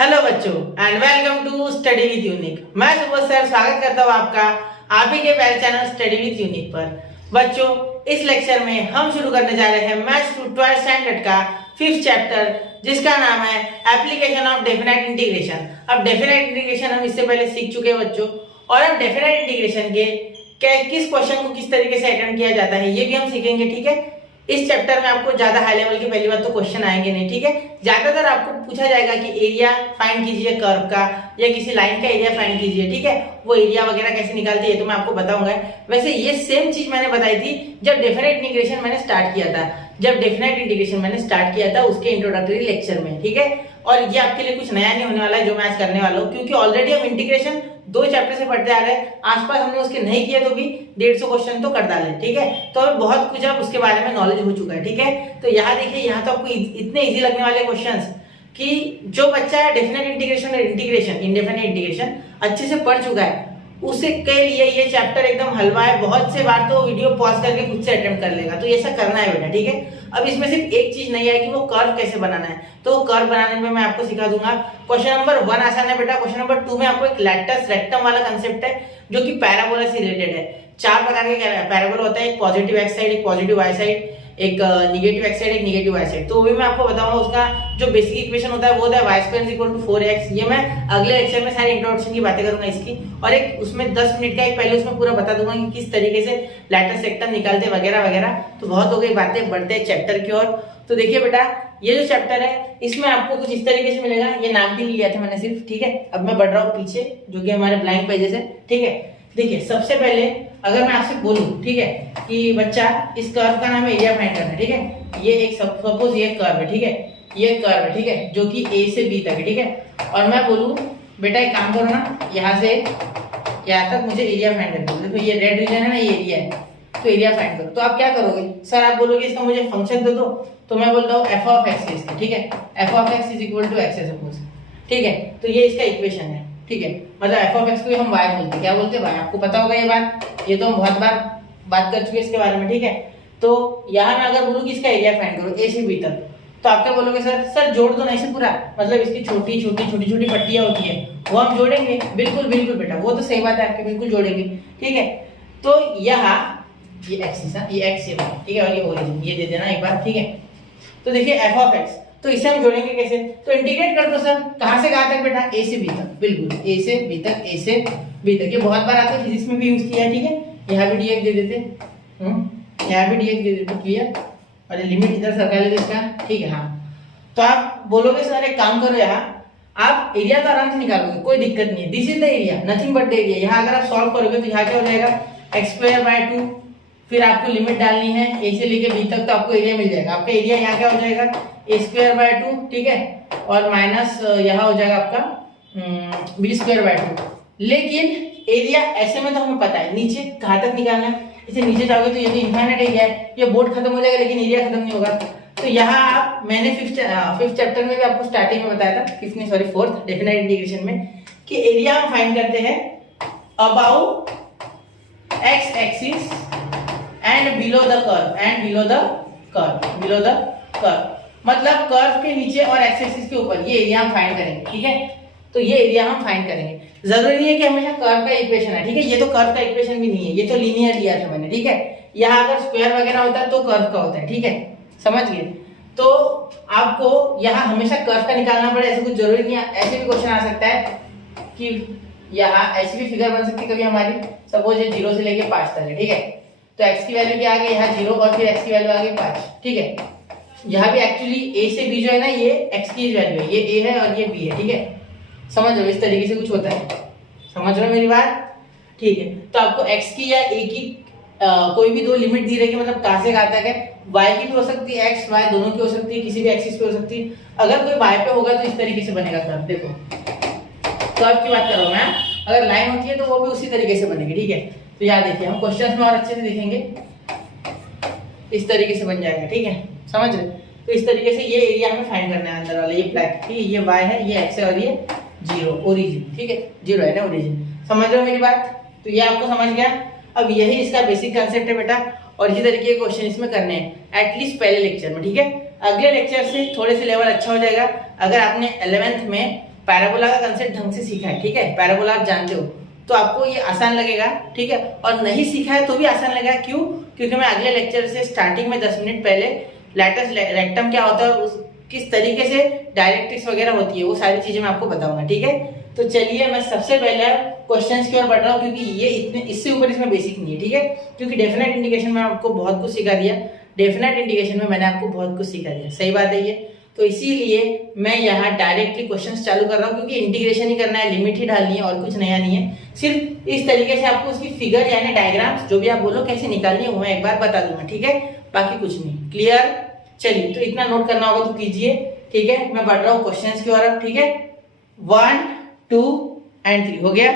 Hello बच्चों and welcome to study with Unique. मैं Subodh sir स्वागत करता हूँ आपका आप ही के प्यारे चैनल स्टडी विद यूनिक पर। बच्चों, इस लेक्चर में हम शुरू करने जा रहे हैं मैथ्स टू 12th स्टैंडर्ड का 5th चैप्टर, जिसका नाम है एप्लीकेशन ऑफ डेफिनेट इंटीग्रेशन। अब डेफिनेट इंटीग्रेशन हम इससे पहले सीख चुके हैं बच्चों, और अब डेफिनेट इंटीग्रेशन के किस क्वेश्चन को किस तरीके से अटेम्प्ट किया जाता है ये भी हम सीखेंगे। ठीक है, इस चैप्टर में आपको ज्यादा हाई लेवल की पहली बात तो क्वेश्चन आएंगे नहीं। ठीक है, ज्यादातर आपको पूछा जाएगा कि एरिया फाइंड कीजिए कर्व का, या किसी लाइन का एरिया फाइंड कीजिए। ठीक है, वो एरिया वगैरह कैसे निकालते हैं तो मैं आपको बताऊंगा। वैसे ये सेम चीज मैंने बताई थी जब डेफिनेट इंटीग्रेशन मैंने स्टार्ट किया था, उसके इंट्रोडक्टरी लेक्चर में। ठीक है, और ये आपके लिए कुछ नया नहीं होने वाला है जो मैं आज करने वाला हूँ, क्योंकि ऑलरेडी हम इंटीग्रेशन 2 चैप्टर से पढ़ते आ रहे हैं। आसपास हमने उसके नहीं किए तो भी 150 क्वेश्चन तो कर डाले। ठीक है, तो अभी बहुत कुछ अब उसके बारे में नॉलेज हो चुका है। ठीक है, तो यहाँ देखिए, यहाँ तो आपको इतने इजी लगने वाले क्वेश्चंस कि जो बच्चा डेफिनेट इंटीग्रेशन और इंडेफिनेट इंटीग्रेशन अच्छे से पढ़ चुका है उसे के लिए ये चैप्टर एकदम हलवा है। बहुत से बार तो वीडियो पॉज करके खुद से अटेम्प्ट कर लेगा, तो ऐसा करना है बेटा। ठीक है, अब इसमें सिर्फ एक चीज नहीं है कि वो कर्व कैसे बनाना है, तो वो कर्व बनाने में मैं आपको सिखा दूंगा। क्वेश्चन नंबर 1 आसान है बेटा। क्वेश्चन नंबर 2 में आपको एक लैटस रेक्टम वाला कंसेप्ट है जो कि पैराबोला से रिलेटेड है। 4 प्रकार के पैराबोला होता है, एक पॉजिटिव एक्स साइड, एक पॉजिटिव वाई साइड, एक निगेटिव एक्स साइड, एक निगेटिव वाई साइड। तो वो भी मैं आपको बताऊंगा। उसका जो बेसिक इक्वेशन होता है वो होता है y² = 4x। ये मैं अगले लेक्चर में सारी इंट्रोडक्शन की बातें करूंगा इसकी, और एक उसमें 10 मिनट का एक पहले उसमें पूरा बता दूंगा कि किस तरीके से लैटस रेक्टम निकालते वगैरह वगैरह। तो बहुत हो गई बातें, बढ़ते हैं चैप्टर की ओर। तो देखिए बेटा, ये जो चैप्टर है इसमें आपको कुछ इस तरीके से मिलेगा। ये नाम के लिए लिया था मैंने सिर्फ। ठीक है, अब मैं बढ़ रहा हूँ पीछे, जो कि हमारे ब्लैंक पेजेस है। ठीक है, देखिए सबसे पहले अगर मैं आपसे बोलूं, ठीक है, कि बच्चा इस कर्व का नाम है एरिया फाइंड करना है। ठीक है, ये एक सपोज ये कर्व है। ठीक है, ये कर्व है। ठीक है, जो कि ए से बी तक है। ठीक है, और मैं बोलूं बेटा एक काम करो ना, यहाँ से यहाँ तक मुझे एरिया फाइंड करना है। देखो ये रेड रीजन है ना, ये एरिया है, तो एरिया फाइंड करो। तो आप क्या करोगे सर? आप बोलोगे इसका मुझे फंक्शन दे दो, तो मैं बोलता हूँ f(x) ठीक है, f(x) = x है सपोज। ठीक है, तो ये इसका इक्वेशन है। ठीक है, मतलब f(x) को हम y बोलते हैं। क्या बोलते हैं? y। आपको पता होगा ये बात, ये तो हम बहुत बार बात कर चुके हैं इसके बारे में। ठीक है, तो यहाँ मैं अगर बोलूँ कि इसका एरिया फाइंड करो a से b तक, तो आप क्या बोलोगे? सर जोड़ दो ना इसे पूरा, मतलब इसकी छोटी छोटी पट्टियां होती है वो हम जोड़ेंगे। बिल्कुल बिल्कुल बेटा, वो तो सही बात है आपकी, बिल्कुल जोड़ेंगे। ठीक है, तो यहाँ ये एक्सिस है, ये एक्स, ये वाई। ठीक है, और ये ओरिजिन ये दे देना एक बार। ठीक है, तो देखिए f(x), तो इसे हम जोड़ेंगे कैसे? तो इंटीग्रेट कर दो सर। कहां से कहां तक बेटा? a से b तक। बिल्कुल, a से b तक, a से b तक। ये बहुत बार आपने फिजिक्स में भी यूज किया है। ठीक है, यहाँ भी dx दे देते, यहाँ भी dx दे देते। क्लियर? और लिमिट इधर सरका लेते इसका। ठीक है, हाँ, तो आप बोलोगे सर एक काम करो, यहाँ आप एरिया तो आराम से निकालोगे, कोई दिक्कत नहीं है। This is the area, nothing but the area. यहाँ अगर आप सॉल्व करोगे तो यहाँ क्या हो जाएगा? x²/2। फिर आपको लिमिट डालनी है a से लेके b तक, तो आपको एरिया मिल जाएगा। आपका एरिया यहाँ क्या हो जाएगा? a²/2। ठीक है, और माइनस यहाँ हो जाएगा आपका b²/2। लेकिन एरिया ऐसे में तो हमें पता है नीचे कहाँ तक निकालना है। इसे नीचे जाओगे तो ये तो इनफाइनाइट एरिया है, ये बोर्ड खत्म हो जाएगा लेकिन एरिया खत्म नहीं होगा। तो यहाँ आप, मैंने 5th चैप्टर में भी आपको स्टार्टिंग में बताया था, 4th डेफिनेट इंटीग्रेशन में, कि एरिया हम फाइंड करते हैं about x axis and below the curve, मतलब कर्व के नीचे और एक्स एक्सिस के ऊपर ये एरिया हम फाइंड करेंगे। ठीक है, तो ये एरिया हम फाइंड करेंगे। जरूरी नहीं है कि हमेशा कर्व का इक्वेशन है। ठीक है, ये तो कर्व का इक्वेशन भी नहीं है, ये तो लीनियर लिया था मैंने। ठीक है, यहाँ अगर स्क्वायर वगैरह होता है तो कर्व का होता है। ठीक है, समझ गए? तो आपको यहाँ हमेशा कर्व का निकालना पड़े ऐसे कुछ जरूरी नहीं है। ऐसे भी क्वेश्चन आ सकता है कि यहाँ ऐसी भी फिगर बन सकती है कभी हमारी, सपोज ये 0 से लेके 5 तक है। ठीक है, तो x की वैल्यू क्या आ गई? यहाँ 0, और फिर x की वैल्यू आ गई 5। ठीक है, यहाँ भी एक्चुअली a से b जो है ना, ये x की वैल्यू है, ये a है और ये b है। ठीक है, समझ रहे हो? इस तरीके से कुछ होता है, समझ रहे हो मेरी बात? ठीक है, तो आपको x की या a की कोई भी 2 लिमिट दी रहेगी, मतलब कहां से कहां तक है। y की भी हो सकती है, x y दोनों की हो सकती है, किसी भी एक्सिस पे हो सकती है। अगर कोई y पे होगा तो इस तरीके से बनेगा कर्व। देखो, कर्व की बात कर रहा हूं मैं, अगर लाइन होती है तो वो भी उसी तरीके से बनेगी। ठीक है, तो याद देखिए, हम क्वेश्चंस में और अच्छे से देखेंगे, इस तरीके से बन जाएगा। ठीक है, समझ रहे? तो इस तरीके से ये एरिया हमें फाइंड करना है अंदर वाला, ये ब्लैक। ठीक है, ये y है, ये x है, और ये 0 ओरिजिन। ठीक है, 0 है ना ओरिजिन। समझ रहे हो मेरी बात? तो ये आपको समझ गया। अब यही इसका बेसिक कंसेप्ट है बेटा, और इसी तरीके के क्वेश्चन इसमें करने हैं एटलीस्ट पहले लेक्चर में। ठीक है, अगले लेक्चर से थोड़े से लेवल अच्छा हो जाएगा। अगर आपने 11th में पैराबोला का कंसेप्ट ढंग से सीखा है, ठीक है, पैराबोला आप जानते हो, तो आपको ये आसान लगेगा, ठीक है। और नहीं सीखा है तो भी आसान लगेगा, क्यों? क्योंकि मैं अगले लेक्चर से स्टार्टिंग में 10 मिनट पहले लैटस रेक्टम क्या होता है, किस तरीके से डायरेक्ट्रिक्स वगैरह होती है, वो सारी चीजें मैं आपको बताऊंगा, ठीक है। तो चलिए मैं सबसे पहले क्वेश्चंस की ओर बढ़ रहा हूँ, क्योंकि ये इतने इससे ऊपर इसमें बेसिक नहीं है, ठीक है। क्योंकि डेफिनेट इंडिकेशन में आपको बहुत कुछ सिखा दिया, डेफिनेट इंडिकेशन में मैंने आपको बहुत कुछ सिखा दिया, सही बात है ये। तो इसीलिए मैं यहाँ डायरेक्टली क्वेश्चंस चालू कर रहा हूँ, क्योंकि इंटीग्रेशन ही करना है, लिमिट ही डालनी है, और कुछ नया नहीं है। सिर्फ इस तरीके से आपको उसकी फिगर यानी डायग्राम्स जो भी आप बोलो कैसे निकालनी है वो मैं एक बार बता दूंगा, ठीक है, बाकी कुछ नहीं। क्लियर? चलिए, तो इतना नोट करना होगा तो कीजिए, ठीक है। मैं बढ़ रहा हूँ क्वेश्चंस की ओर, ठीक है। 1, 2 और 3 हो गया।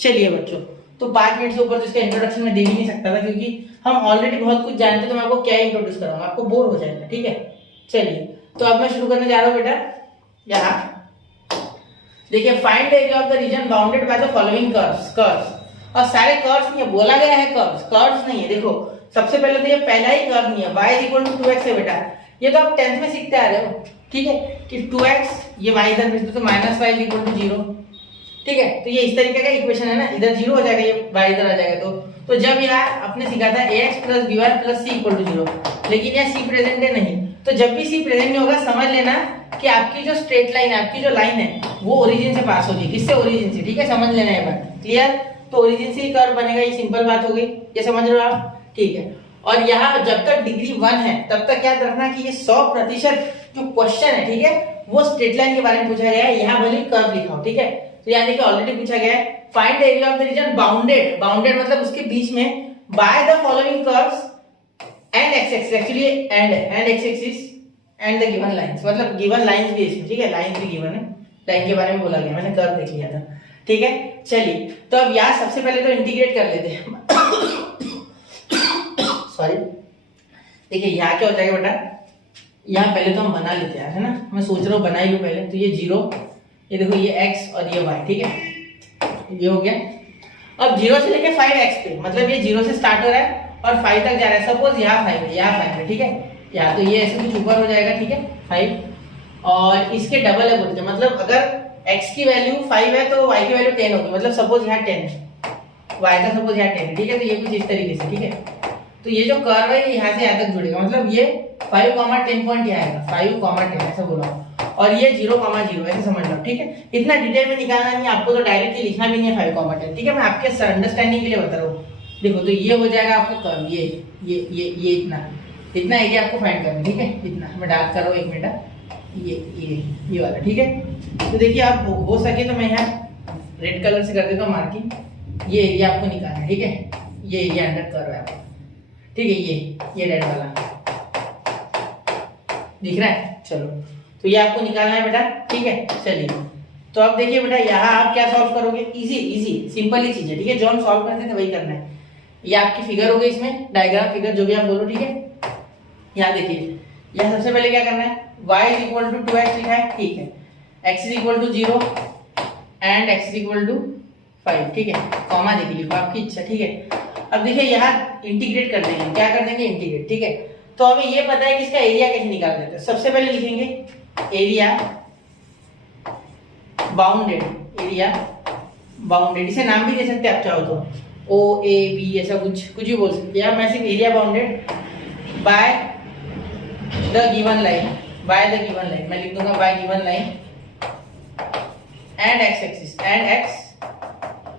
चलिए बच्चों, तो 5 मिनट से ऊपर तो इसका इंट्रोडक्शन में दे ही नहीं सकता था, क्योंकि हम ऑलरेडी बहुत कुछ जानते, तो मैं आपको क्या इंट्रोड्यूस कराऊंगा, आपको बोर हो जाएगा, ठीक है। चलिए, तो अब मैं शुरू करने जा रहा हूँ बेटा। यहाँ देखिए, find the area of the reason bounded by the following curves. और सारे कर्व्स नहीं है, बोला गया है कर्व्स नहीं है। देखो, सबसे पहले तो ये पहला ही कर्व नहीं है, y = 2x है बेटा, ये तो आप 10th में सीखते आ रहे हो, ठीक है, कि 2x ये y इधर भेज दो तो -y = 0, ठीक है। तो ये इस तरीके का इक्वेशन है ना, इधर 0 हो जाएगा, ये y इधर आ जाएगा। तो जब यहाँ आपने सीखा था ax + by + c = 0, लेकिन यहाँ c प्रेजेंट है नहीं, तो जब भी c प्रेजेंट नहीं होगा समझ लेना कि आपकी जो स्ट्रेट लाइन है, आपकी जो लाइन है, वो ओरिजिन से पास होगी। किससे? ओरिजिन से, ठीक है, समझ लेना है बात। क्लियर? तो ओरिजिन से ही कर्व बनेगा, ये सिंपल बात हो गई, ये समझ रहे हो आप, ठीक है। और यहाँ जब तक डिग्री 1 है तब तक याद रखना कि ये 100% जो क्वेश्चन है, ठीक है, वो स्ट्रेट लाइन के बारे में पूछा गया है, यहाँ भले कर्व लिखा हो, ठीक है। तो यहाँ देखिए ऑलरेडी पूछा गया है, find the area of the reason bounded मतलब उसके बीच में by the following curves and x axis, actually and x axis and the given lines, मतलब गिवन लाइंस भी इसमें, ठीक है, लाइंस भी गिवन है, लाइन के बारे में बोला गया, मैंने कर्व देख लिया था, ठीक है। चलिए, तो अब यहाँ सबसे पहले तो इंटीग्रेट कर लेते हैं। सॉरी, देखिए यहाँ क्या हो जाएगा बेटा, यहाँ पहले तो हम बना लेते हैं, है ना, मैं सोच रहा हूँ बना ही लूँ पहले। तो ये 0, ये देखो ये x और ये y, ठीक है, ये हो गया। अब 0 से लेके 5x पे, मतलब ये 0 से स्टार्ट हो रहा है और 5 तक जा रहा है। सपोज यहाँ 5 है, यहाँ 5 है, ठीक है, यहाँ तो ये ऐसे कुछ ऊपर हो जाएगा, ठीक है, 5 और इसके डबल है बोलते हैं, मतलब अगर x की वैल्यू 5 है तो y की वैल्यू 10 होगी, मतलब सपोज यहाँ 10 है, y का सपोज यहाँ 10 है, ठीक है। तो ये कुछ इस तरीके से, ठीक है। तो ये जो कर्व है यहाँ से यहाँ तक जुड़ेगा, मतलब ये 5, 10 पॉइंट यहाँ आएगा, 5, 10 ऐसा बोला, और ये 0, 0 ऐसे समझ लो, ठीक है। इतना डिटेल में निकालना नहीं आपको, तो डायरेक्टली लिखना भी नहीं है 5, 10, ठीक है, मैं आपके अंडरस्टैंडिंग के लिए बता रहा हूँ। देखो, तो ये हो जाएगा आपका कर्व, ये इतना एरिया आपको फाइंड करना है, ठीक है, इतना मैं डार्क कर रहा हूँ, 1 मिनट, ये वाला, ठीक है। तो देखिए, आप हो सके तो मैं यहाँ रेड कलर से कर देता हूँ मार्किंग, ये एरिया आपको निकालना है, ठीक है, ये एरिया अंडर कर्व है आपको, ठीक है, ये रेड वाला दिख रहा है। चलो, तो ये आपको निकालना है बेटा, ठीक है। चलिए, तो अब देखिए बेटा, यहाँ आप क्या सॉल्व करोगे, इजी सिंपल ही चीज है, ठीक है, जो हम सॉल्व करते थे वही करना है। ये आपकी फिगर हो गई, इसमें डायग्राम फिगर जो भी आप बोलो, ठीक है। यहाँ देखिए, यहाँ सबसे पहले क्या करना है, y = 2x लिखा है, ठीक है, x = 0 एंड x = 5, ठीक है, कॉमा देखिए लिखो, आपकी इच्छा, ठीक है। अब देखिए, यहाँ इंटीग्रेट कर देंगे, क्या कर देंगे, इंटीग्रेट, ठीक है। तो हमें ये पता है कि इसका एरिया कैसे निकाल देते हैं। सबसे पहले लिखेंगे एरिया बाउंडेड, इसे नाम भी दे सकते हैं आप चाहो तो, OAB ऐसा कुछ भी बोल सकते हैं, या मैं सिर्फ area bounded by the given line, मैं लिख दूंगा bye given line and x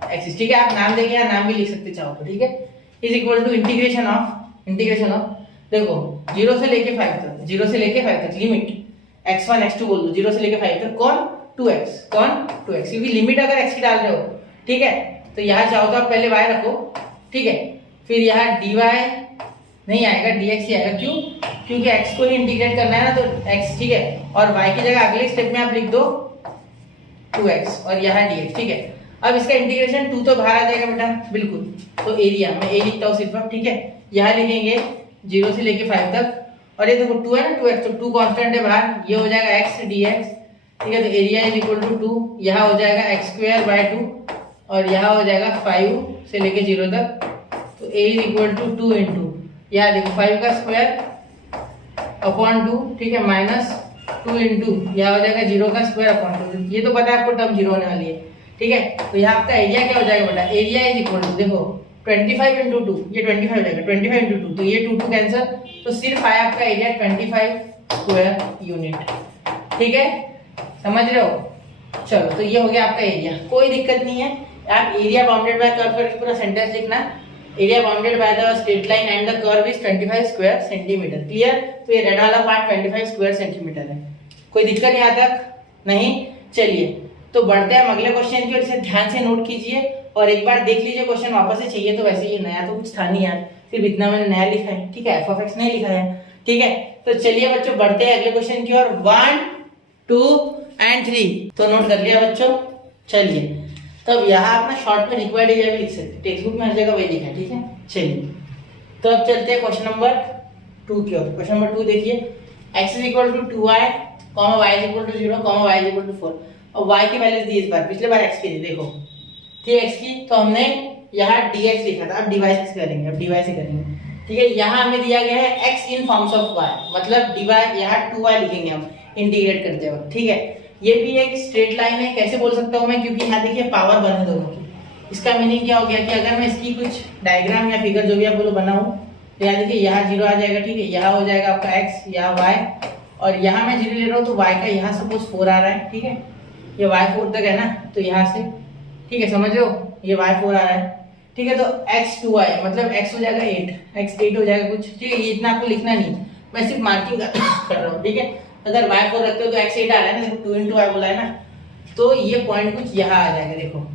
axis, ठीक है, आप नाम देंगे या नाम भी लिख सकते चाहो तो, ठीक है, is equal to integration of देखो 0 से लेके 5 तक लिमिट x1 x2 बोल दो, 0 से लेके 5 तक, कौन 2x, क्योंकि लिमिट अगर x की डाल रहे हो, ठीक है। तो यहाँ चाहो तो आप पहले y रखो, ठीक है, फिर यहाँ dy नहीं आएगा, dx ही आएगा, क्यों, क्योंकि x को ही इंटीग्रेट करना है ना, तो x, ठीक है, और y की जगह अगले स्टेप में आप लिख दो 2x और यहाँ dx, ठीक है। अब इसका इंटीग्रेशन 2 तो बाहर आ जाएगा बेटा, बिल्कुल, तो एरिया मैं a लिखता हूँ सिर्फ, ठीक है, यहाँ लिखेंगे 0 से लेके 5 तक, और ये देखो 2 है ना, 2x, तो 2 कांस्टेंट है बाहर, ये हो जाएगा x dx, ठीक है। तो एरिया = 2, यहाँ हो जाएगा x²/2 और यहाँ हो जाएगा 5 से लेके 0 तक, तो a = 2 × यहाँ देखो 5 का स्क्वायर अपॉन 2, ठीक है, माइनस 2 इंटू यह हो जाएगा 0 का स्क्वायर अपॉन 2। ये तो पता है आपको टर्म 0 होने वाली है, ठीक है। तो यहाँ आपका एरिया क्या हो जाएगा बेटा, एरिया इज इक्वल टू देखो 25 इंटू 2, ये 25 हो जाएगा, 25 इंटू 2 तो ये 2 कैंसिल, तो सिर्फ आया आपका एरिया 25 स्क्वायर यूनिट, ठीक है, समझ रहे हो। चलो तो ये हो गया आपका एरिया, कोई दिक्कत नहीं है। आप एरिया बाउंडेड बाय कर्व करके पूरा सेंटेंस लिखना, area bounded by the straight line and the curve is 25 square centimetre, clear. तो ये रेड वाला पार्ट 25 स्क्वायर सेंटीमीटर है, कोई दिक्कत यहाँ तक नहीं। चलिए तो बढ़ते हैं हम अगले क्वेश्चन की ओर, इसे ध्यान से नोट कीजिए और एक बार देख लीजिए क्वेश्चन वापस से, चाहिए तो वैसे ये नया तो कुछ था नहीं यार, सिर्फ इतना मैंने नया लिखा है, ठीक है, f(x) नहीं लिखा है, ठीक है। तो चलिए बच्चों बढ़ते हैं अगले क्वेश्चन की ओर, 1 2 एंड 3, तो नोट कर लिया बच्चों। चलिए तब यहाँ अपना शॉर्ट में रिक्वायर्ड एरिया भी लिख सकते, टेक्स्ट बुक में हर जगह वही लिखा है, ठीक है। चलिए तो अब चलते हैं क्वेश्चन नंबर 2 की ओर। क्वेश्चन नंबर 2 देखिए, x is equal to 2y, y is equal to 0, y is equal to 4, और y की वैल्यूज दी इस बार, पिछले बार x की थी देखो, थी x की, तो हमने यहाँ dx लिखा था, अब dy से करेंगे, अब dy से करेंगे, ठीक है। यहाँ हमें दिया गया है x in forms of y, मतलब dy यहाँ 2y लिखेंगे हम इंटीग्रेट करते वक्त, ठीक है। ये भी एक स्ट्रेट लाइन है, कैसे बोल सकता हूँ मैं, क्योंकि यहाँ देखिए पावर 1 है दोनों की। इसका मीनिंग क्या हो गया कि अगर मैं इसकी कुछ डायग्राम या फिगर जो भी आप बोलो बनाऊं, तो यहाँ देखिए यहाँ 0 आ जाएगा, ठीक है, यहाँ हो जाएगा आपका x, यहाँ y, और यहाँ मैं 0 ले रहा हूँ तो y का यहाँ सपोज 4 आ रहा है, ठीक है, ये y 4 तक है ना, तो यहाँ से, ठीक है, समझ रहे हो, ये y 4 आ रहा है, ठीक है। तो x 2y मतलब x हो जाएगा 8, x 8 हो जाएगा कुछ, ठीक है, ये इतना आपको लिखना नहीं, मैं सिर्फ मार्किंग कर रहा हूँ, ठीक है। अगर y 4 रखते हो तो x 8 आ रहा है ना, देखो 2 इंटू y बोला है ना, तो ये पॉइंट कुछ यहाँ आ जाएगा, देखो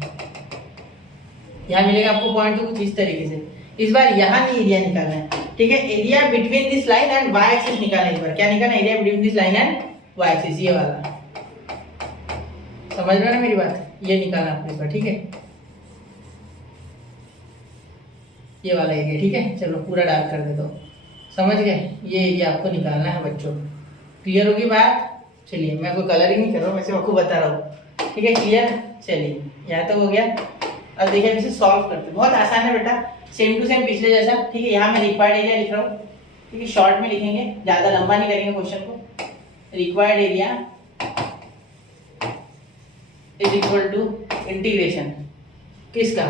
यहाँ मिलेगा आपको पॉइंट तो कुछ इस तरीके से। इस बार यहाँ नहीं एरिया निकालना है, ठीक है, area between this line and y axis निकालना है। इस बार क्या निकालना है, area between this line and y axis, ये वाला, समझ रहे हो ना मेरी बात, ये निकालना आपको इस बार, ठीक है, ये वाला एरिया, ठीक है। चलो पूरा डार्क कर दे दो, समझ गए, ये एरिया आपको निकालना है बच्चों, क्लियर होगी बात। चलिए मैं कोई कलरिंग नहीं कर रहा हूँ, वैसे आपको बता रहा हूँ, ठीक है, क्लियर। चलिए यहाँ तक हो गया। अब देखिए इसे सॉल्व करते, बहुत आसान है बेटा, सेम टू सेम पिछले जैसा, ठीक है। यहाँ मैं रिक्वायर्ड एरिया लिख रहा हूँ, ठीक है, शॉर्ट में लिखेंगे, ज्यादा लंबा नहीं करेंगे क्वेश्चन को। Required area is equal to integration किसका,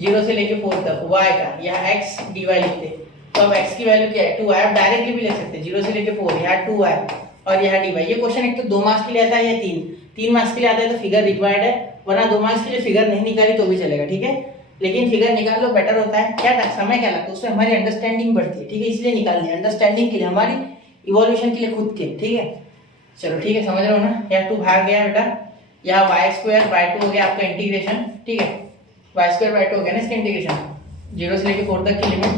0 से लेके 4 तक y का, यहाँ x dy लिखते, तो अब x की वैल्यू क्या है 2y, आप डायरेक्टली भी लिख सकते हैं 0 से लेके 4, यहाँ 2y और यहाँ dy। ये क्वेश्चन एक तो 2 मार्क्स के लिए आता है या 3 मार्क्स के लिए आता है, तो फिगर रिक्वायर्ड है, वरना 2 मार्क्स के लिए फिगर नहीं निकाली तो भी चलेगा, ठीक है, लेकिन फिगर निकाल लो बेटर होता है। क्या समय क्या लगता है उसमें, हमारी अंडरस्टैंडिंग बढ़ती है, ठीक है, इसलिए निकाल दिया, अंडरस्टैंडिंग के लिए, हमारी इवोल्यूशन के लिए खुद के, ठीक है। चलो ठीक है, समझ रहे हो ना, यहाँ 2 भाग गया बेटा, यहाँ y स्क्वायर बाय 2 हो गया आपका इंटीग्रेशन, ठीक है, y स्क्वायर बाय 2 हो गया ना इसका इंटीग्रेशन, 0 से लेके 4 तक की लिमिट,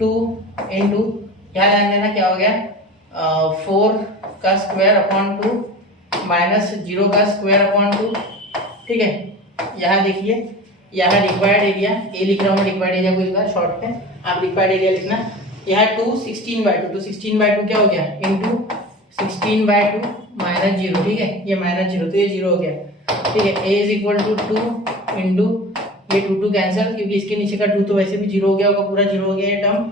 2 इंटू यहाँ ध्यान देना क्या हो गया 4 का स्क्वायर अपॉन 2 माइनस 0 का स्क्वायर अपॉन 2, ठीक है। यहाँ देखिए यहाँ रिक्वायर्ड एरिया, ए लिख रहा हूँ रिक्वायर्ड एरिया को इस बार शॉर्ट पे, आप रिक्वायर्ड एरिया लिखना, यहाँ 2 16/2, तो 16/2 क्या हो गया इंटू 16/2 माइनस 0, ठीक है, ये माइनस 0 तो ये 0 हो गया, ठीक है। ए इज इक्वल टू 2 इंटू ये 2 कैंसिल, क्योंकि इसके नीचे का 2 तो वैसे भी 0 हो गया होगा, पूरा 0 हो गया ये टर्म,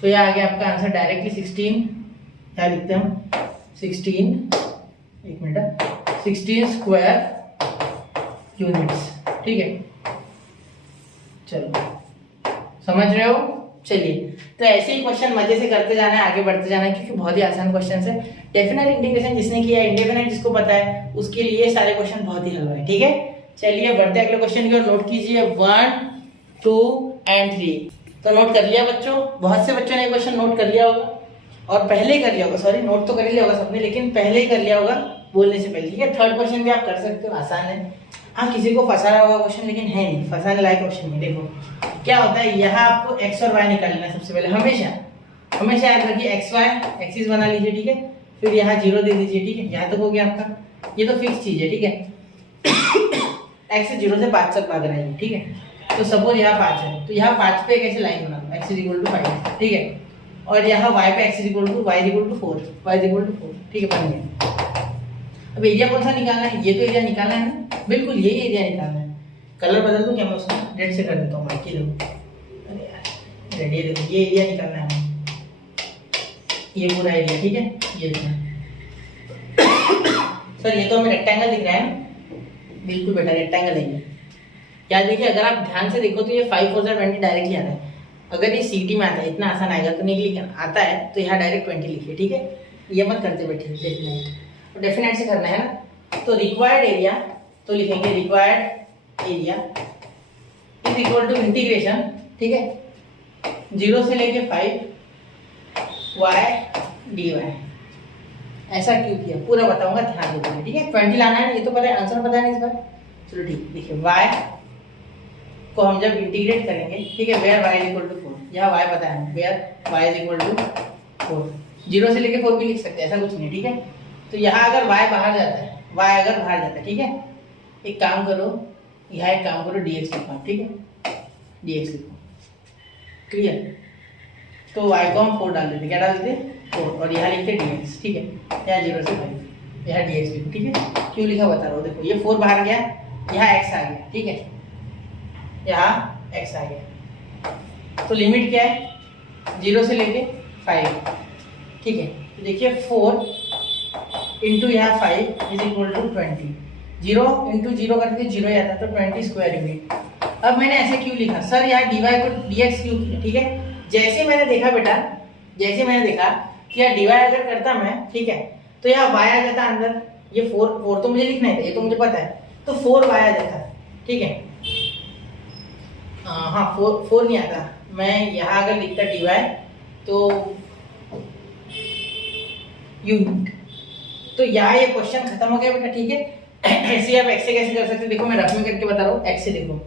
तो ये आ गया आपका आंसर डायरेक्टली 16, क्या लिखते हैं हम 16, एक मिनट, 16 स्क्वायर यूनिट्स, ठीक है। चलो समझ रहे हो। चलिए तो ऐसे ही क्वेश्चन मजे से करते जाना है, आगे बढ़ते जाना है, क्योंकि बहुत ही आसान क्वेश्चन है। डेफिनेट इंटीग्रेशन जिसने किया है, इंडेफिनेट जिसको पता है, उसके लिए सारे क्वेश्चन बहुत ही हलवा है, ठीक है। चलिए बढ़ते अगले क्वेश्चन की ओर, नोट कीजिए 1 2 एंड 3, तो नोट कर लिया बच्चों, बहुत से बच्चों ने क्वेश्चन नोट कर लिया होगा और पहले ही कर लिया होगा, सॉरी नोट तो कर लिया होगा सबने, लेकिन पहले ही कर लिया होगा बोलने से पहले, ठीक है। थर्ड क्वेश्चन भी आप कर सकते हो, आसान है, हाँ किसी को फंसा रहा होगा क्वेश्चन, लेकिन है नहीं फंसाने लायक क्वेश्चन नहीं। देखो क्या होता है, यहाँ आपको x और y निकालना है सबसे पहले, हमेशा याद रखिए x y एक्सिस बना लीजिए, ठीक है, फिर यहाँ 0 दे दीजिए, ठीक है, यहाँ तक हो गया आपका, ये तो फिक्स चीज है, ठीक है। x 0 से 5 तक भाग रहा है, ठीक है, तो सपोज यहाँ 5 है, तो यहाँ 5 पे एक ऐसी लाइन बना लो, x = 5, ठीक है, और यहाँ y पे x = 4, ठीक है, बन गया। अब एरिया कौन सा निकालना है, ये तो एरिया निकालना है ना, बिल्कुल यही एरिया निकालना है। कलर बदल दूं क्या मैं उसका, रेड से कर देता हूँ, बाकी देखो, अरे यार रेड, ये देखो ये एरिया निकालना है, ये पूरा एरिया, ठीक है, ये इतना सर ये तो हमें रेक्टेंगल दिख रहा है ना? बिल्कुल बेटा रेक्टेंगल है ये। क्या देखिए अगर आप ध्यान से देखो तो ये 5 4 20 डायरेक्टली आ रहा है। अगर ये सीटी में आता है इतना आसान आएगा तो नहीं आता है तो यहाँ डायरेक्ट 20 लिखिए, ठीक है। ये मत करते बैठिए डेफिनेट, डेफिनेट से करना है ना। तो रिक्वायर्ड एरिया तो लिखेंगे required area is equal to integration, ठीक है, 0 से लेके 5 y dy। ऐसा क्यों किया पूरा बताऊंगा, ध्यान दीजिए, ठीक है। 20 लाना है, ये तो पता है, आंसर पता है ना इस बार। चलो ठीक, देखिए y को हम जब इंटीग्रेट करेंगे, ठीक है, where y is equal to 4, यहाँ y पता है, where y is equal to 4, 0 से लेके 4 भी लिख सकते हैं, ऐसा कुछ नहीं, ठीक है। तो यहाँ अगर y बाहर जाता है, y अगर बाहर जाता है, ठीक है, एक काम करो, यहाँ एक काम करो, dx लिखो, ठीक है, dx लिखो, क्लियर। तो y को हम 4 डाल देते, क्या डाल देते 4, और यहाँ लिखते dx, ठीक है, यहाँ 0 से 5, यहाँ dx लिखो, ठीक है। क्यों लिखा बता रहा हूँ, देखो ये 4 बाहर गया, यहाँ x आ गया, ठीक है, यहाँ x आ गया, तो लिमिट क्या है 0 से लेके 5, ठीक है। तो देखिए 4 इंटू यहाँ 5 इज इक्वल टू 20, 0 इंटू 0 करके 0 ही आता है, तो 20 स्क्वायर यूनिट। अब मैंने ऐसे क्यों लिखा सर, यहाँ dy को dx क्यों किया, ठीक है। जैसे मैंने देखा बेटा, जैसे मैंने देखा कि यहाँ dy अगर करता मैं, ठीक है, तो यहाँ y आ जाता अंदर, ये 4 तो मुझे लिखना है, ये तो मुझे पता है, तो 4y आ जाता, ठीक है। हाँ 4 नहीं आता, मैं यहाँ अगर लिखता dy तो यूनिट, तो यहाँ ये क्वेश्चन खत्म हो गया बेटा, ठीक है। ऐसे आप x से कैसे कर सकते, देखो मैं रफ में करके बता रहा हूँ। x से देखो,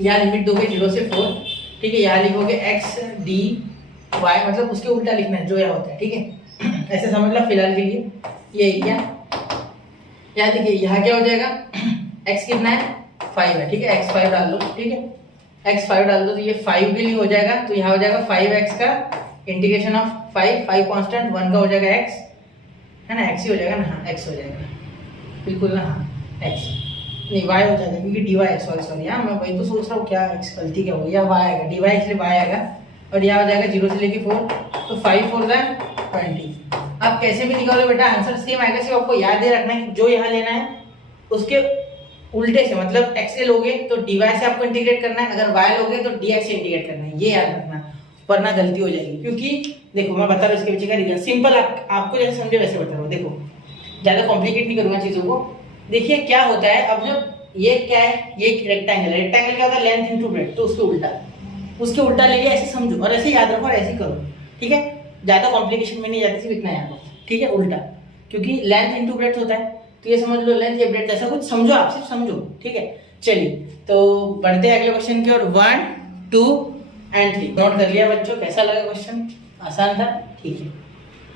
यहाँ लिमिट दोगे 0 से 4, ठीक है, यहाँ लिखोगे x dy, मतलब उसके उल्टा लिखना है जो यहाँ होता है, ठीक है। ऐसे समझ लो फिलहाल के लिए ये एरिया। यहाँ देखिए यहाँ क्या हो जाएगा, x कितना है 5 है, ठीक है, x 5 डाल दो, ठीक है, x 5 डाल दो, तो ये 5 के लिए हो जाएगा, तो यहाँ हो जाएगा 5x का इंटीग्रेशन ऑफ 5 कांस्टेंट, 1 का हो जाएगा x, है ना, x ही हो जाएगा ना, हाँ x हो जाएगा बिल्कुल ना, हाँ x नहीं y हो जाएगा, क्योंकि dy सॉरी हाँ मैं वही तो सोच रहा हूँ क्या x गलती क्या हो गई, y आएगा dy इसलिए y आएगा, और यहाँ हो जाएगा 0 से लेके 4, तो 5 4 20। आप कैसे भी निकालो बेटा आंसर सेम आएगा, सिर्फ आपको याद ये रखना है जो यहाँ लेना है उसके उल्टे से, मतलब x से लोगे तो dy से आपको इंटीग्रेट करना है, अगर y लोगे तो dx से इंटीग्रेट करना है, ये याद रखना, वरना गलती हो जाएगी। क्योंकि देखो मैं बता रहा हूँ इसके पीछे का रीजन सिंपल, आपको जैसे समझे वैसे बता रहा हूँ, देखो ज़्यादा कॉम्प्लिकेट नहीं करूँगा चीज़ों को। देखिए क्या होता है, अब जब ये क्या है, ये रेक्टेंगल, रेक्टेंगल क्या होता है लेंथ इनटू ब्रेड्थ, तो उसके उल्टा ले लिया, ऐसे समझो और ऐसे याद रखो और ऐसे करो, ठीक है। ज़्यादा कॉम्प्लिकेशन में नहीं जाती, सिर्फ इतना याद रखो, ठीक है, उल्टा, क्योंकि लेंथ इनटू ब्रेड्थ होता है, तो ये समझ लो लेंथ या ब्रेड्थ, ऐसा कुछ समझो, आप सिर्फ समझो, ठीक है। चलिए तो बढ़ते हैं अगले क्वेश्चन की ओर, 1 2 एंड 3 नोट कर लिया बच्चों, कैसा लगा क्वेश्चन, आसान था, ठीक है।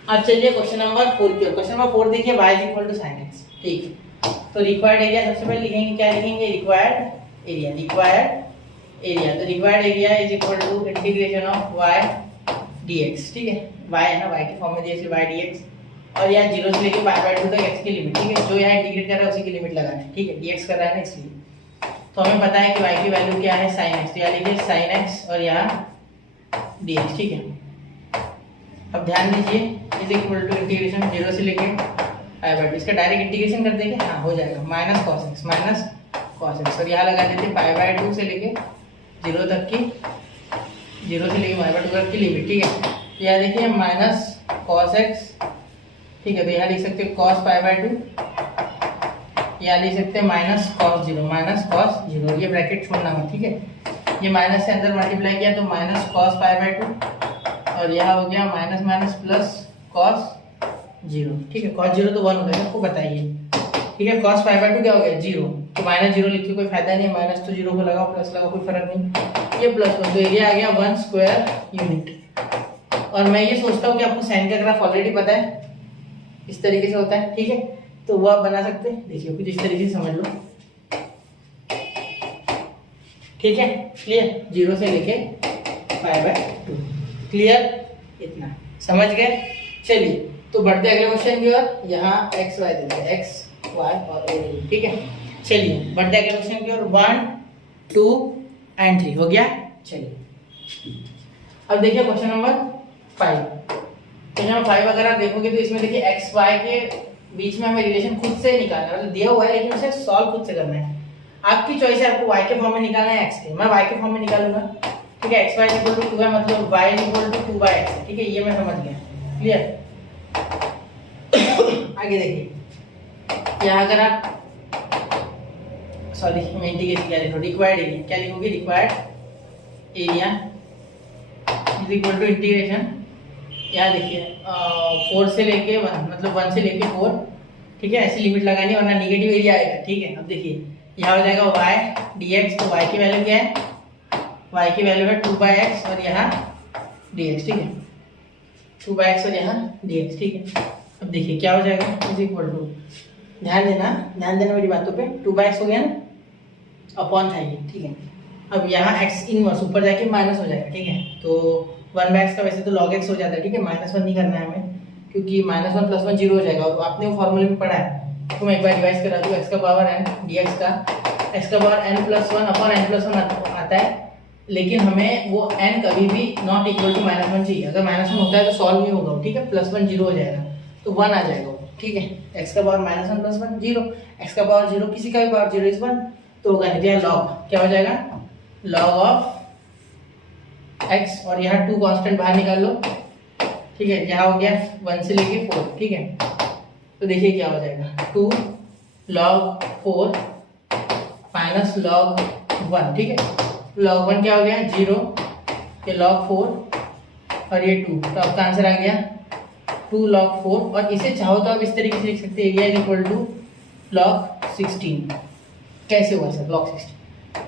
अब चलिए क्वेश्चन नंबर 4 की ओर। क्वेश्चन नंबर 4 देखिए, y is equal to sin x, ठीक है। तो रिक्वायर्ड एरिया सबसे पहले लिखेंगे, क्या लिखेंगे, रिक्वायर्ड एरिया, तो required area is equal to integration of y dx, ठीक है, y है ना, y के फॉर्म में दिया इसलिए y dx, और यहाँ 0 से लेके π/2 तक x की लिमिट, ठीक है, जो यहाँ इंटीग्रेट कर रहा है उसी की लिमिट लगाना है, ठीक है, dx कर रहा है ना इसलिए। तो हमें पता है कि y की वैल्यू क्या है sin x, तो यहाँ लिखिए sin x और यहाँ dx, ठीक है। अब ध्यान दीजिए इज इक्वल टू इंटीग्रेशन 0 से लेके π/2, इसका डायरेक्ट इंटीग्रेशन कर देंगे, हाँ हो जाएगा, माइनस cos x, और यहाँ लगा देते π/2 से लेके 0 तक की, 0 से लेके π/2 तक की लिमिट, ठीक है। तो यहाँ देखिए माइनस cos x, ठीक है, तो यहाँ लिख सकते हैं cos π/2, यहाँ लिख सकते हैं माइनस cos 0, ये ब्रैकेट छोड़ना मत, ठीक है। ये माइनस से अंदर मल्टीप्लाई किया तो माइनस cos π/2, और यहाँ हो गया माइनस माइनस प्लस cos 0, ठीक है, cos 0 तो 1 हो जाएगा, आपको बताइए, ठीक है। cos π/2 क्या हो गया 0, तो माइनस 0 लिख के कोई फायदा नहीं, माइनस तो 0 को लगाओ, प्लस लगाओ, कोई फर्क नहीं, ये प्लस 1, तो एरिया आ गया 1 स्क्वायर यूनिट। और मैं ये सोचता हूँ कि आपको साइन का ग्राफ ऑलरेडी पता है, इस तरीके से होता है, ठीक है, तो वो आप बना सकते हैं, देखिए कुछ इस तरीके से समझ लो, ठीक है, क्लियर, 0 से लेके π/2, क्लियर, इतना समझ गए। चलिए तो बढ़ते अगले क्वेश्चन की ओर, यहाँ x y देते हैं, x y और a, ठीक है। चलिए बढ़ते अगले क्वेश्चन की ओर, 1 2 एंड 3 हो गया। चलिए अब देखिए क्वेश्चन नंबर 5, तो यहाँ 5 अगर आप देखोगे तो इसमें देखिए x y के बीच में हमें रिलेशन खुद से निकालना है, मतलब दिया हुआ है लेकिन उसे सॉल्व खुद से करना है। आपकी चॉइस है, आपको y के फॉर्म में निकालना है x के, मैं y के फॉर्म में निकालूंगा। ठीक है, x y इक्वल टू 2 है मतलब y इक्वल टू 2/x। ठीक है, ये मैं समझ गया, क्लियर। आगे देखिए, यहाँ अगर आप सॉरी मैं इंटीग्रेशन क्या लिखूं, रिक्वायर्ड एरिया क्या लिखोगे, required area is equal to integration, यहाँ देखिए 4 से लेके 1 मतलब 1 से लेके 4। ठीक है, ऐसी लिमिट लगानी वरना निगेटिव एरिया आएगा। ठीक है, अब देखिए यहाँ हो जाएगा y dx, तो y की वैल्यू क्या है, y की वैल्यू है 2/x और यहाँ dx। ठीक है, 2/x और यहाँ dx। ठीक है, अब देखिए क्या हो जाएगा, इज इक्वल टू, ध्यान देना मेरी बातों पे, 2/x हो गया ना, अपॉन था ये। ठीक है, अब यहाँ x इनवर्स ऊपर जाके माइनस हो जाएगा। ठीक है, तो 1/x का वैसे तो log x हो जाता है। ठीक है, -1 नहीं करना है हमें, क्योंकि -1 + 1 0 हो जाएगा, और आपने वो फॉर्मूले में पढ़ा है, तो मैं एक बार रिवाइज करा दूँ। x का पावर n dx का, x का पावर n + 1 अपॉन n + 1 आता है, लेकिन हमें वो n कभी भी नॉट इक्वल टू -1 चाहिए। अगर -1 होता है तो सॉल्व नहीं होगा। ठीक है, +1 0 हो जाएगा, तो 1 आ जाएगा। ठीक है, x का पावर -1 + 1 0, x का पावर 0, किसी का भी पावर 0 इज 1, तो होगा नहीं, लॉग क्या हो जाएगा, log ऑफ x, और यहाँ 2 कांस्टेंट बाहर निकाल लो। ठीक है, यहाँ हो गया 1 से लेके 4। ठीक है, तो देखिए क्या हो जाएगा, 2 log 4 माइनस log 1। ठीक है, log 1 क्या हो गया 0, ये log 4 और ये 2, तो आपका आंसर आ गया 2 log 4। और इसे चाहो तो आप इस तरीके से लिख सकते हैं, area is equal to log 16। कैसे हुआ सर log 16,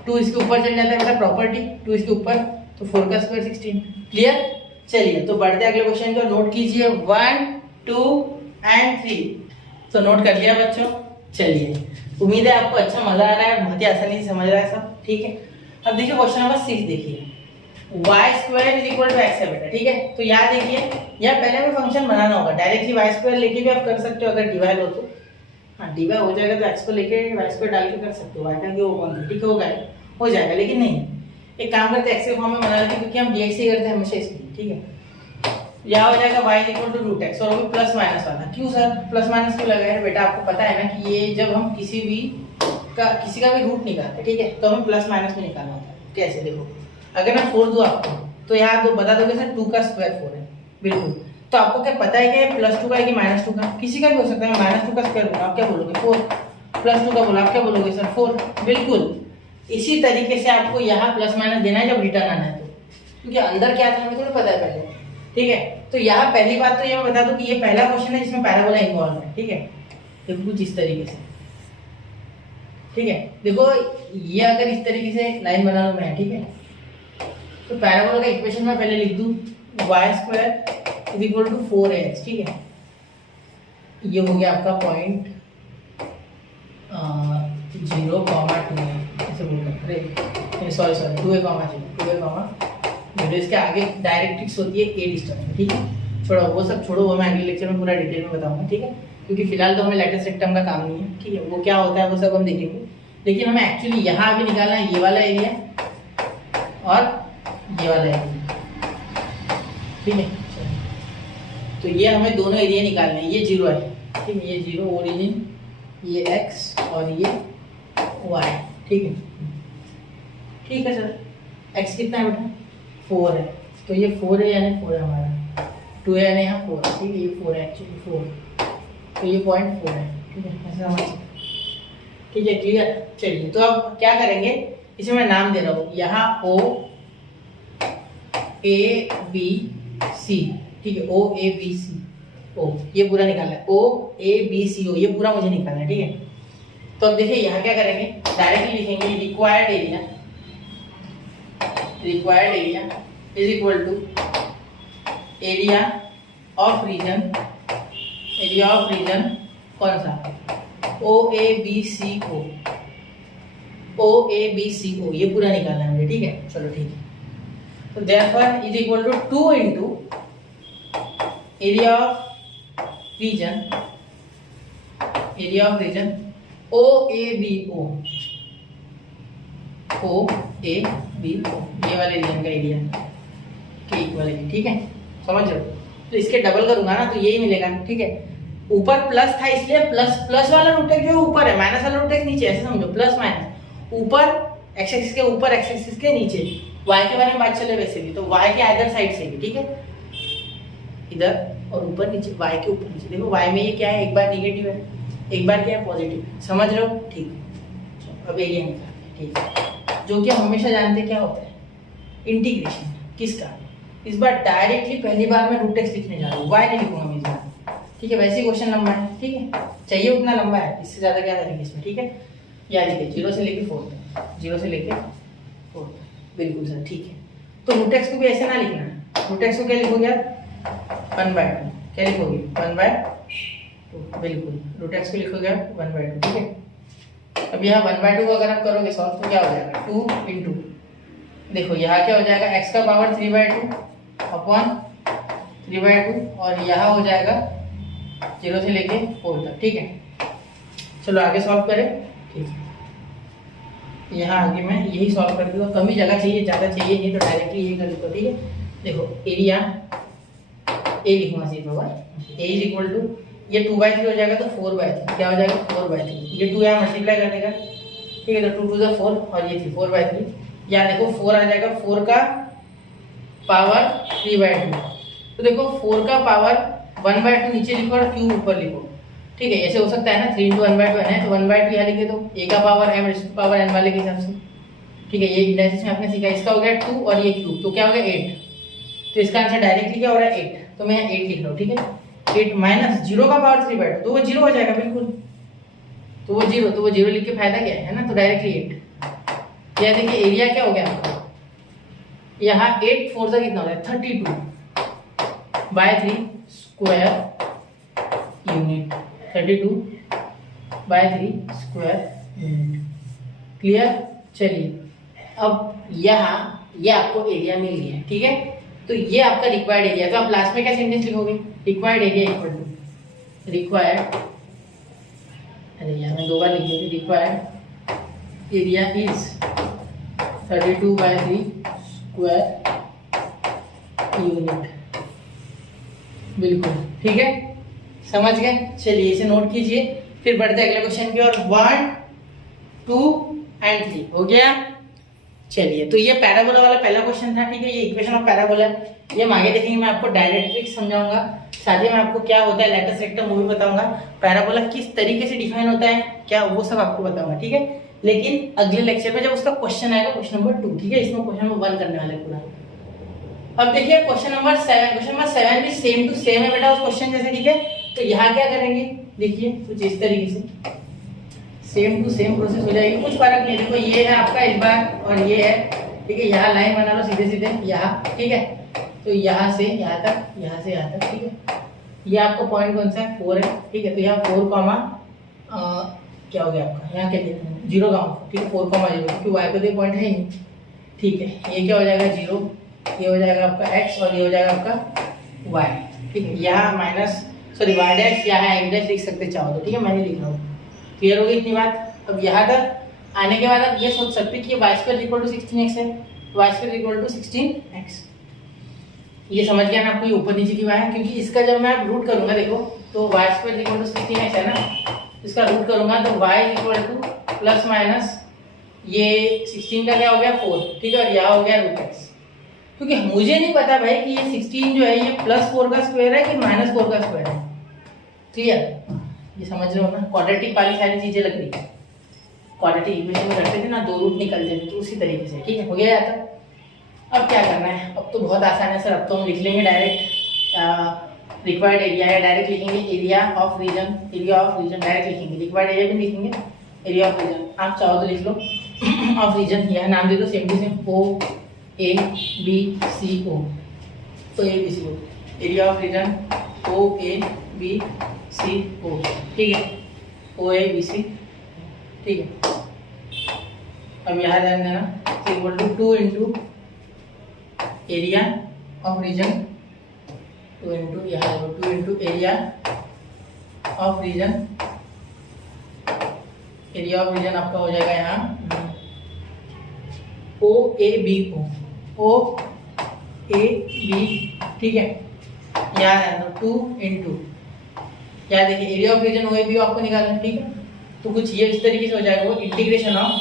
2 इसके ऊपर चल जाता है बेटा, प्रॉपर्टी 2 इसके ऊपर, तो 4 का स्क्वायर 16। क्लियर, चलिए तो बढ़ते अगले क्वेश्चन को, नोट कीजिए 1 2 एंड 3। तो नोट कर लिया बच्चों, चलिए उम्मीद है आपको अच्छा मजा आ रहा है, बहुत ही आसानी से समझ रहा है सब। ठीक है, अब देखिए क्वेश्चन नंबर 6 देखिए, y² is equal to x है बेटा। ठीक है, तो यहाँ देखिए, यहाँ पहले हमें फंक्शन बनाना होगा, डायरेक्टली y² लेके भी आप कर सकते हो अगर डिवाइड हो तो। हाँ, डिवाइड हो जाएगा तो x को लेके y² डाल के कर सकते हो, y का क्यों होगा, ठीक हो जाएगा, लेकिन नहीं, एक काम करते हैं x के फॉर्म में बना लेते हैं, क्योंकि हम dx ही करते हैं हमेशा इसलिए। ठीक है, यहाँ हो जाएगा y इक्वल टू √x, और वो भी प्लस माइनस वाला। क्यों सर प्लस माइनस क्यों लगा है बेटा, आपको पता है ना कि ये जब हम किसी का भी रूट निकालते हैं, ठीक है, तो हमें प्लस माइनस में निकालना होता है। कैसे, देखो अगर मैं 4 दूं आपको, तो यहाँ तो बता दोगे सर 2 का स्क्वायर 4 है, बिल्कुल। तो आपको क्या पता है कि +2 का है कि -2 का, किसी का भी हो सकता है, मैं -2 का स्क्वायर बोला, आप क्या बोलोगे 4, +2 का बोला, आप क्या बोलोगे सर 4, बिल्कुल। इसी तरीके से आपको यहाँ प्लस माइनस देना है जब रिटर्न आना है, तो क्योंकि अंदर क्या था हमें थोड़ा पता है पहले। ठीक है, तो यहाँ पहली बात तो ये मैं बता दूं कि ये पहला क्वेश्चन है जिसमें पैराबोला इन्वॉल्व है। ठीक है, देखो कुछ इस तरीके से, ठीक है, देखो ये अगर इस तरीके से लाइन बना लूं मैं, ठीक है, तो पैराबोला का इक्वेशन मैं पहले लिख दूं, y² is equal to 4ax। ठीक है, ये हो गया आपका पॉइंट 0,2 ऐसे बोलते हैं, अरे सॉरी 2a,0 इसके आगे डायरेक्ट्रिक्स होती है a डिस्टेंस में। ठीक है, छोड़ो वो सब, छोड़ो वो मैं अगले लेक्चर में पूरा डिटेल में बताऊंगा। ठीक है, क्योंकि फिलहाल तो हमें लैटिस रेक्टम का काम नहीं है। ठीक है, वो क्या होता है वो सब हम देखेंगे, लेकिन हमें एक्चुअली यहाँ अभी निकालना है ये वाला एरिया और ये वाला एरिया। ठीक है, तो ये हमें दोनों एरिया निकालने हैं, ये 0 है। ठीक है, ये 0 ओरिजिन, ये x और ये y। ठीक है, ठीक है सर, x कितना है बेटा 4 है, तो ये 4 है यानी 4 है हमारा, 2 है यानी यहाँ 4 है। ठीक है, ये 4 है एक्चुअली 4, तो ये पॉइंट 4 है। ठीक है, ऐसे समझ, ठीक है, क्लियर। चलिए तो अब क्या करेंगे, इसे मैं नाम दे रहा हूँ यहाँ O A B C। ठीक है, O A B C O, ये पूरा निकालना है, O A B C O, ये पूरा मुझे निकालना है। ठीक है, तो अब देखिए यहाँ क्या करेंगे, डायरेक्टली लिखेंगे required area is equal to area of region कौन सा, OABCO, ये पूरा निकालना है मुझे। ठीक है, चलो ठीक है, तो therefore is equal to 2 into area of region OABO, ये वाले रीजन का एरिया के इक्वल है। ठीक है, समझ रहे हो, तो इसके डबल करूंगा ना तो यही मिलेगा। ठीक है, ऊपर प्लस था इसलिए प्लस प्लस वाला रूट एक्स जो ऊपर है, माइनस वाला रूट एक्स नीचे, ऐसे समझो, प्लस माइनस ऊपर एक्स एक्सिस के ऊपर एक्स एक्सिस के नीचे, y के बारे में बात चले वैसे भी तो y के अदर साइड से भी, ठीक है, इधर और ऊपर नीचे, y के ऊपर नीचे। देखो y में ये क्या है, एक बार निगेटिव है, एक बार क्या है पॉजिटिव, समझ रहे हो, ठीक है। अब एरिया निकालते हैं, ठीक है, जो कि हम हमेशा जानते क्या होता है, इंटीग्रेशन। किसका, इस बार डायरेक्टली पहली बार मैं रूट एक्स लिखने जा रहा हूँ, y नहीं लिखूंगा मैं इस बार, ठीक है। वैसे ही क्वेश्चन लंबा है, ठीक है, चाहिए उतना लंबा है, इससे ज्यादा क्या करेंगे इसमें, ठीक है। या लिखिए 0 से लेके 4 तक, 0 से लेके 4 तक, बिल्कुल सर, ठीक है। तो रूट एक्स को भी ऐसे ना लिखना है, रूट एक्स को क्या लिखोगे आप 1/2, क्या लिखोगे 1/2, बिल्कुल, रूट एक्स को लिखोगे 1/2, ठीक है। अब यहाँ 1/2 को अगर आप करोगे सॉल्व तो क्या हो जाएगा 2 इंटू, देखो यहाँ क्या हो जाएगा x का पावर 3/2 अपॉन 3/2 और यहाँ हो जाएगा 0 से लेके 4 तक, ठीक है। चलो आगे सॉल्व करें, ठीक है। यहाँ आगे मैं यही सॉल्व कर दूंगा, कम ही जगह चाहिए, ज़्यादा चाहिए नहीं तो डायरेक्टली यही कर दूंगा, ठीक है। देखो एरिया ए लिखूंगा सिर्फ बाबा, ए इज इक्वल टू, ये 2/3 हो जाएगा तो 4/3, क्या हो जाएगा 4/3, ये 2 यहाँ मल्टीप्लाई कर देगा, ठीक है, तो 2 2 4 और ये 3 4/3, या देखो 4 आ जाएगा, 4 का पावर 3/2, तो देखो 4 का पावर 1/2 नीचे लिखो और क्यूब ऊपर लिखो, ठीक है। ऐसे हो सकता है ना, 3 into 1/2 है तो 1/2 यहाँ लिखे, तो a का पावर m पावर n वाले के हिसाब से, ठीक है। ये इंडेक्स में आपने सीखा, इसका हो गया 2 और ये क्यूब, तो क्या हो गया 8, तो इसका आंसर डायरेक्टली क्या हो रहा है 8, तो मैं यहाँ 8 लिख रहा हूँ, ठीक है। 8 माइनस 0 का पावर 3/2, तो वो 0 हो जाएगा बिल्कुल, तो वो 0 लिख के फायदा क्या है ना, तो डायरेक्टली 8। यह देखिए एरिया क्या हो गया आपका, यहाँ 8 4 से कितना हो गया 32/3 square unit, 32/3 square unit, clear. चलिए अब यहाँ ये आपको एरिया मिल गया है, ठीक है, तो ये आपका रिक्वायर्ड एरिया, तो आप लास्ट में क्या सेंटेंस लिखोगे, required area equal to required, अरे यहाँ मैं 2 बार लिख दिया, required area is 32/3 square unit, बिल्कुल, ठीक है, समझ गए। चलिए इसे नोट कीजिए, फिर बढ़ते हैं अगले क्वेश्चन की ओर। 1 2 एंड 3 हो गया। चलिए तो ये पैराबोला वाला पहला क्वेश्चन था, ठीक है, ये इक्वेशन ऑफ पैराबोला, ये हम आगे देखेंगे, मैं आपको डायरेक्ट्रिक्स समझाऊंगा, साथ ही में आपको क्या होता है लेटस रेक्टम वो भी बताऊंगा, पैराबोला किस तरीके से डिफाइन होता है क्या, वो सब आपको बताऊंगा, ठीक है। लेकिन अगले लेक्चर में जब उसका क्वेश्चन आएगा, क्वेश्चन नंबर 2, ठीक है, इसमें क्वेश्चन नंबर 1 करने वाले पूरा। अब देखिए क्वेश्चन नंबर 7 भी सेम टू सेम है बेटा उस क्वेश्चन जैसे, ठीक है। तो यहाँ क्या करेंगे, देखिए कुछ इस तरीके से सेम टू सेम प्रोसेस हो जाएगी, कुछ फर्क नहीं है। देखो ये है आपका इस बार और ये है, ठीक है, यहाँ लाइन बना लो सीधे सीधे यहाँ, ठीक है, तो यहाँ से यहाँ तक, यहाँ से यहाँ तक, ठीक है। ये आपको पॉइंट कौन सा है 4 है, ठीक है, तो यहाँ 4 कॉमा क्या हो गया आपका, यहाँ क्या लिखा है 0 का, ठीक है, 4 कॉमा 0, क्योंकि वाई पे तो पॉइंट है ही नहीं, ठीक है। ये क्या हो जाएगा 0, ये हो जाएगा आपका x और ये हो जाएगा आपका y, ठीक है। यहाँ माइनस सॉरी y डैश, यहाँ m डैश लिख सकते चाहो तो, ठीक है, मैं नहीं लिख रहा हूँ, क्लियर हो गई इतनी बात। अब यहाँ तक आने के बाद आप ये सोच सकते हैं कि y square equal to 16x है, y square equal to 16x, ये समझ गया ना आपको, ये ऊपर नीचे क्यों आया, क्योंकि इसका जब मैं रूट करूंगा देखो तो y square equal to 16x है ना, इसका रूट करूंगा तो y equal two plus minus ये 16 का क्या हो गया 4, ठीक है, और यहाँ हो गया रूट x, क्योंकि मुझे नहीं पता भाई कि ये 16 जो है ये +4 का स्क्वायर है कि -4 का स्क्वायर है, क्लियर, ये समझ रहे हो ना। क्वाड्रेटिक वाली सारी चीजें लग रही है, क्वाड्रेटिक इक्वेशन में करते थे ना, 2 रूट निकलते थे, तो उसी तरीके से, ठीक है, हो गया जाता। अब क्या करना है, अब तो बहुत आसान है सर, अब तो हम लिख लेंगे डायरेक्ट रिक्वायर्ड एरिया है, डायरेक्ट लिखेंगे एरिया ऑफ रीजन, डायरेक्ट लिखेंगे, रिक्वायर्ड एरिया भी लिखेंगे, एरिया ऑफ रीजन, आप चाहो तो लिख लो ऑफ रीजन, यह नाम दे दो same to same O A B C O, तो A B C O, area of region O A B C O, ठीक है, O A B C, ठीक है। अब यहाँ ध्यान देना equal to 2 into area of region, 2 into यहाँ 2 into area of region, area of region आपका हो जाएगा यहाँ O A B O A B, ठीक है, यहाँ 2 इंटू क्या देखिए एरिया ऑफ रीजन OAB आपको निकालना है, ठीक है। तो कुछ ये इस तरीके से हो जाएगा, वो इंटीग्रेशन ऑफ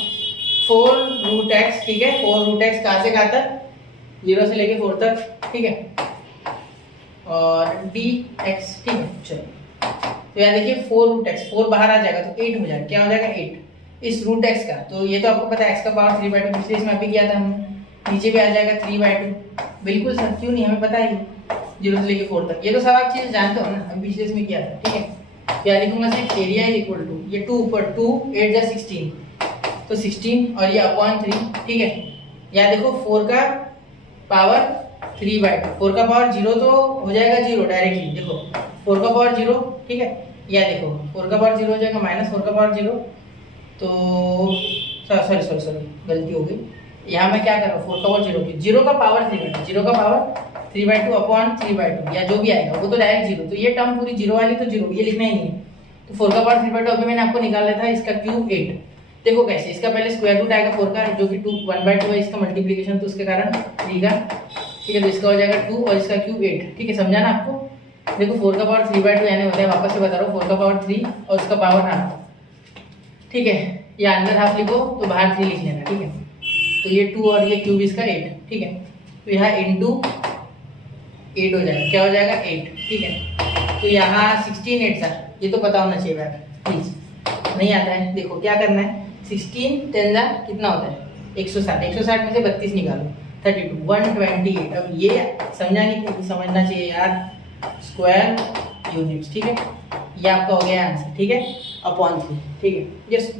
4√x, ठीक है। 4√x कहाँ से कहाँ तक, 0 से लेके 4 तक, ठीक है, और dx, ठीक है। चलो तो यार देखिए 4√x, 4 बाहर आ जाएगा तो 8 हो जाएगा, क्या हो जाएगा 8 इस √x का। तो ये तो आपको पता है x का पावर 3/2, पिछले इसमें अभी किया था हमने, नीचे भी आ जाएगा 3/2, बिल्कुल सर, क्यों नहीं, हमें पता है 0 से लेके 4 तक, ये तो सब आप चीजें जानते हो ना, अभी पिछले इसमें किया था, ठीक है। क्या लिखूंगा सिर्फ एरिया इज इक्वल टू, ये 2 ऊपर 2 8 जा 16, तो 16 और ये अपॉन 3, ठीक है। या देखो 4 का पावर 3/2, 4 का पावर 0 तो हो जाएगा 0 डायरेक्टली, देखो 4 का पावर 0, ठीक है। या देखो 4 का पावर 0 हो जाएगा माइनस 4 का पावर 0, तो सॉरी गलती हो गई, यहाँ मैं क्या कर रहा हूँ 4 का पावर 0 का पावर 3/2, 0 का पावर 3/2 अपॉन 3/2 या जो भी आएगा वो तो डायरेक्ट 0, तो ये टर्म पूरी 0 वाली तो 0, ये लिखना ही नहीं है। तो 4 का पावर 3/2 अभी मैंने आपको निकाला था, इसका क्यूब 8, देखो कैसे, इसका पहले स्क्वायर रूट आएगा 4 का, जो कि 1/2 है, इसका मल्टीप्लीकेशन तो उसके कारण 3 का, ठीक है। तो इसका हो जाएगा 2 और इसका क्यूब 8, ठीक है, समझा ना आपको। देखो 4 का पावर 3/2 यानी होता है, वापस से बता रहा हूँ, 4 का पावर 3 और उसका पावर हाफ, ठीक है, या अंदर हाफ लिखो तो बाहर 3 लिख लेना, ठीक है। तो ये 2 और ये क्यूब इसका 8, ठीक है। तो यहाँ इंटू 8 हो जाएगा, क्या हो जाएगा 8, ठीक है। तो यहाँ 16 8 सा, ये तो पता होना चाहिए यार प्लीज, नहीं आता है, देखो क्या करना है, 16 10 जा कितना होता है 160, 160 में से 32 निकालो 32 128, अब ये समझना चाहिए यार, स्क्वायर यूनिट्स, ठीक है। ये आपका हो गया आंसर, ठीक है, अपॉन 3, ठीक है। यस,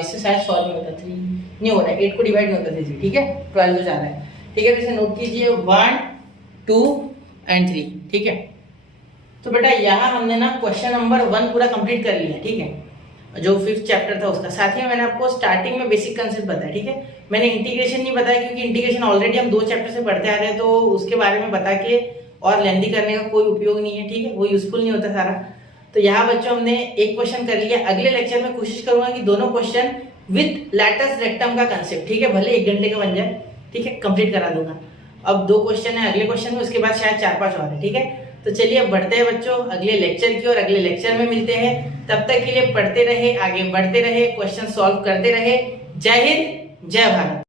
इससे शायद सॉल्व नहीं होता, 3 नहीं हो रहा है, 8 को डिवाइड नहीं होता 3, ठीक है, 12 तो जा रहा है, ठीक है। तो इसे नोट कीजिए 1 2 और 3, ठीक है। तो बेटा यहाँ हमने ना क्वेश्चन नंबर 1 पूरा कंप्लीट कर लिया, ठीक है, जो 5th चैप्टर था उसका। साथ ही मैंने आपको स्टार्टिंग में बेसिक कंसेप्ट बताया, ठीक है। मैंने इंटीग्रेशन नहीं बताया क्योंकि इंटीग्रेशन ऑलरेडी हम 2 चैप्टर से पढ़ते आ रहे हैं, तो उसके बारे में बता के और लेंदी करने का कोई उपयोग नहीं है, ठीक है, वो यूजफुल नहीं होता सारा। तो यहाँ बच्चों हमने एक क्वेश्चन कर लिया, अगले लेक्चर में कोशिश करूंगा कि दोनों क्वेश्चन विद लैटस रेक्टम का कंसेप्ट, ठीक है, भले 1 घंटे का बन जाए, ठीक है, कंप्लीट करा दूंगा। अब 2 क्वेश्चन है अगले क्वेश्चन में, उसके बाद शायद 4-5 और है, ठीक है। तो चलिए अब बढ़ते हैं बच्चों अगले लेक्चर की और अगले लेक्चर में मिलते हैं। तब तक के लिए पढ़ते रहे, आगे बढ़ते रहे, क्वेश्चन सॉल्व करते रहे। जय हिंद, जय भारत।